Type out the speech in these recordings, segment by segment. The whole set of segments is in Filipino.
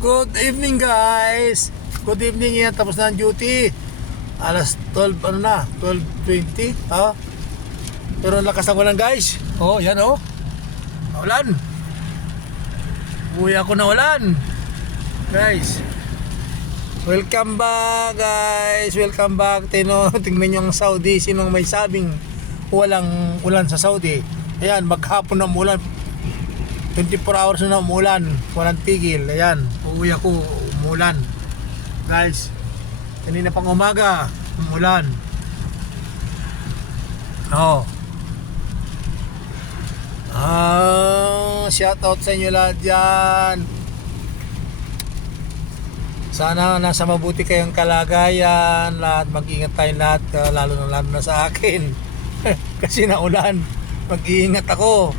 Good evening guys. Good evening yan. Tapos na ang duty. Alas 12 ano na? 12:20 ha? Pero ang lakas ng ulan guys. Oh yan oh. Ulan. Uwi ako na ulan. Guys. Welcome back guys. Welcome back. Tingnan nyo ang Saudi. Sinong may sabing walang ulan sa Saudi? Ayan, maghapon na umulan. 24 hours na umulan, walang tigil. Ayan, uuwi ako, umulan. Guys, kanina pang umaga, umulan. Oh. Shout out sa inyo lahat dyan. Sana nasa mabuti kayong kalagayan. Lahat, mag-ingat tayong lahat, lalo na sa akin. Kasi naulan, mag-iingat ako.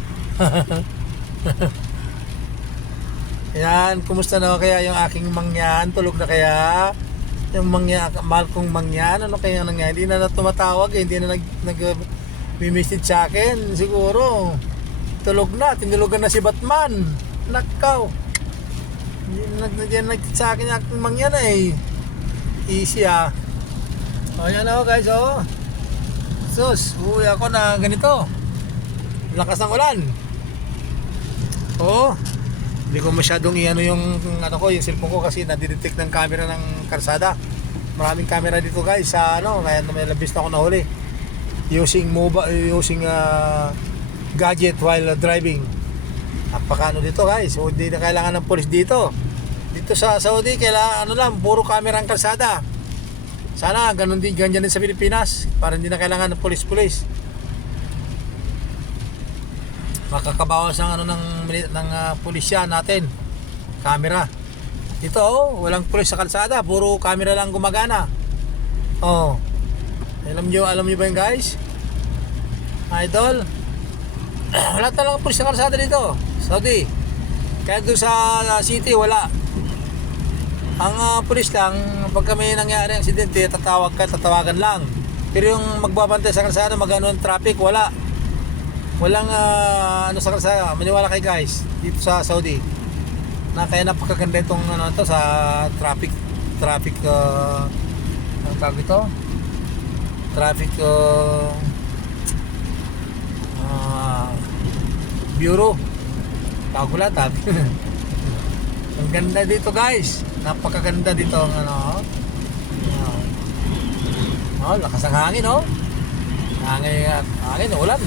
Yan, kumusta na kaya yung aking mangyan? Tulog na kaya? Yung mangyan, mahal kong mangyan, ano kaya nangyari? Hindi na tumatawag, hindi na nag-message sa akin. Siguro, tulog na, tinulugan na si Batman. Nakaw. Hindi na sa akin yung aking mangyan eh. Easy ah. O yan ako guys, oh. Sus, uwi ako na ganito. Lakas ng ulan. Oo. Hindi ko masyadong iano yung yung cellphone ko kasi nadidetect ng camera ng karsada. Maraming camera dito guys sa kaya may labis na ako nahuli. Using gadget while driving. Napaka dito guys. So, hindi na kailangan ng police dito. Dito sa Saudi kailangan lang puro camera ang karsada. Sana ganyan din sa Pilipinas para hindi na kailangan ng police. Makakabawas ng pulisya natin. Camera. Dito walang pulis sa kalsada, puro camera lang gumagana. Oh. Alam niyo ba yun guys? Idol. Wala talagang pulis sa kalsada dito, Saudi. Kaya doon sa city wala. Ang pulis lang pag may nangyari aksidente, tatawagan lang. Pero yung magbabantay sa kalsada, magano ang traffic, wala. Walang sa kalsada. Maniwala kayo guys dito sa Saudi na kaya napakaganda itong to sa traffic ang tawag ito bureau tawag ang ganda dito guys, napakaganda dito ang lakas ng hangin hangin ulan.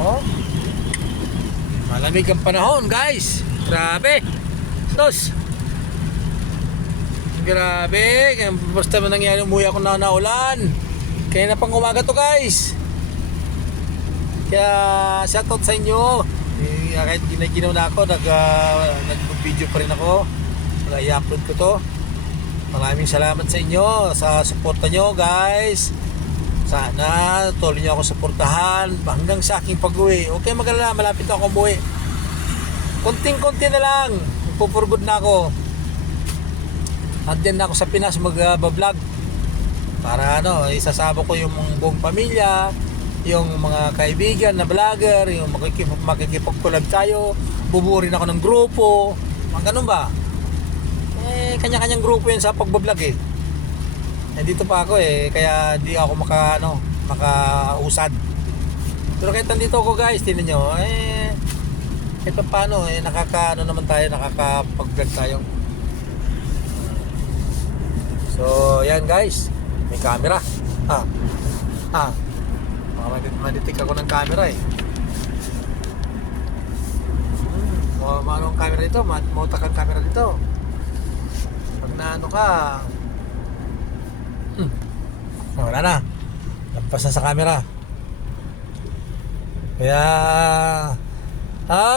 Oh. Malamig ang panahon, guys. Grabe. Tos. Grabe. Basta man nangyari, umuwi ako na naulan. Kaya na pang umaga to, guys. Kaya shoutout sa inyo. Kahit ginaginaw na ako, nag-video pa rin ako. I-upload ko to. Maraming salamat sa inyo sa suporta nyo, guys. Sana tuloy niyo ako suportahan hanggang sa aking pag-uwi. Okay, magalala, malapit na ako umuwi. Konting-konti na lang, magpupurgod na ako. Andyan na ako sa Pinas mag-vlog. Para isasama ko yung buong pamilya, yung mga kaibigan na vlogger, yung makikipag-collab tayo. Bubuo rin ako ng grupo. Ganun ba? Kanya-kanyang grupo yun sa pag-vlog eh. Dito pa ako kaya di ako makausad. Pero kahit nandito ako guys, tingnan nyo, kahit paano, naman tayo, nakakapag-vlog tayo. So, yan guys, may camera. Maditik ako ng camera Anong camera dito? Mautak ang camera dito. Pag ka, wala na, lampas na sa camera. Kaya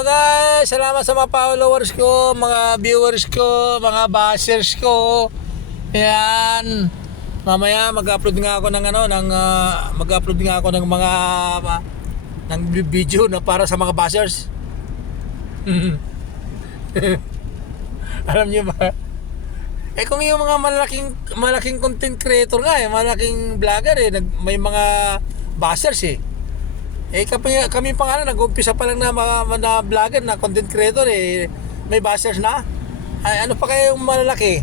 guys, salamat sa mga followers ko, mga viewers ko, mga bashers ko. Yan, mamaya mag-upload nga ako ng mga video na para sa mga bashers. Alam niyo ba? Kung yung mga malaking content creator nga malaking vlogger may mga bashers kami pa nga nag-umpisa pa lang na mga vlogger na content creator may bashers na. Ay, ano pa kayong malalaki?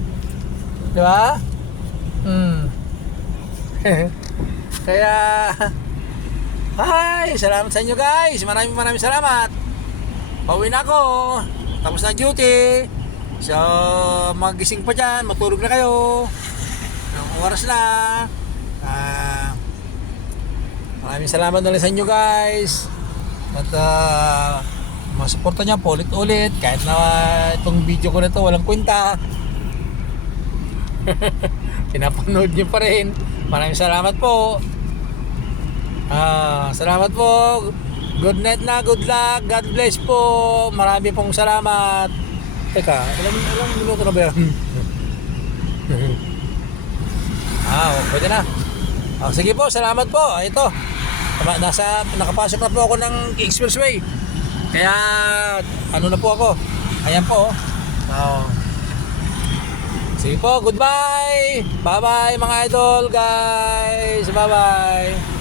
Di ba? Kaya, hi, salamat sa inyo guys. Maraming salamat. Pauwi na ako. Tapos na duty. So, magising pa dyan. Matulog na kayo. Ang oras na. Maraming salamat na rin sa inyo guys. At masuporta niya po ulit-ulit. Kahit na itong video ko na to walang kwenta. Pinapanood niyo pa rin. Maraming salamat po. Salamat po. Good night na, good luck. God bless po. Marami pong salamat. Teka, ilang minuto na ba yan? Pwede na. Sige po, salamat po. Ito. Nakapasok na po ako ng expressway. Kaya ano na po ako. Ayan po. Sige po, goodbye. Bye bye mga idol guys. Bye bye.